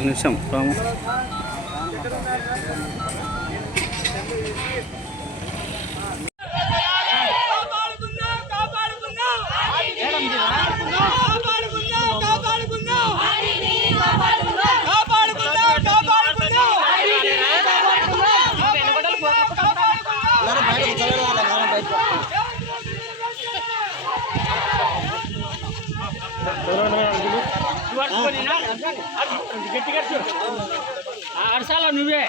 నిమిషం రాము. అరసాల నువ్వే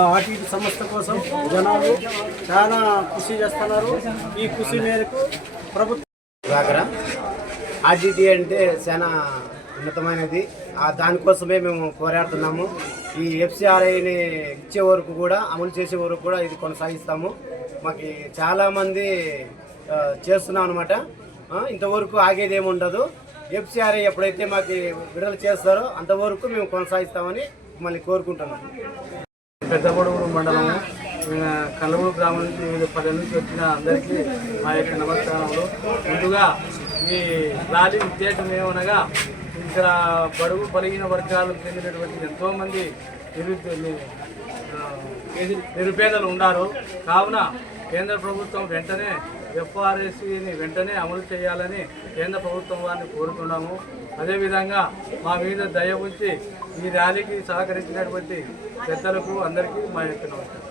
ఆర్టీ సంస్థ కోసం జనాలు చాలా కృషి చేస్తున్నారు. ఈ కృషి మేరకు ప్రభుత్వం ఆర్టీటీ అంటే చాలా ఉన్నతమైనది. దానికోసమే మేము పోరాడుతున్నాము. ఈ ఎఫ్సిఆర్ఐని ఇచ్చే వరకు కూడా, అమలు చేసే వరకు కూడా ఇది కొనసాగిస్తాము. మాకు చాలామంది చేస్తున్నాం అనమాట. ఇంతవరకు ఆగేది ఏమి ఉండదు. ఎఫ్సిఆర్ఐ ఎప్పుడైతే మాకు విడుదల చేస్తారో అంతవరకు మేము కొనసాగిస్తామని మళ్ళీ కోరుకుంటున్నాం. పెద్దగొడుగురు మండలం కల్లూరు గ్రామం నుంచి వివిధ పల్లెల నుంచి వచ్చిన అందరికీ మా యొక్క నమస్కారములు. ముందుగా ఈ ర్యాలీ ఉద్దేశం ఏమనగా, ఇక్కడ బడుగు బలహీన వర్గాలకు చెందినటువంటి ఎంతోమంది నిరుపేదలు ఉన్నారు. కావున కేంద్ర ప్రభుత్వం వెంటనే ఎఫ్ఆర్ఎస్ని వెంటనే అమలు చేయాలని కేంద్ర ప్రభుత్వం వారిని కోరుతున్నాము. అదేవిధంగా మా మీద దయ ఉంచి ఈ ర్యాలీకి సహకరించినటువంటి పెద్దలకు అందరికీ మా యొక్క నమస్కారం.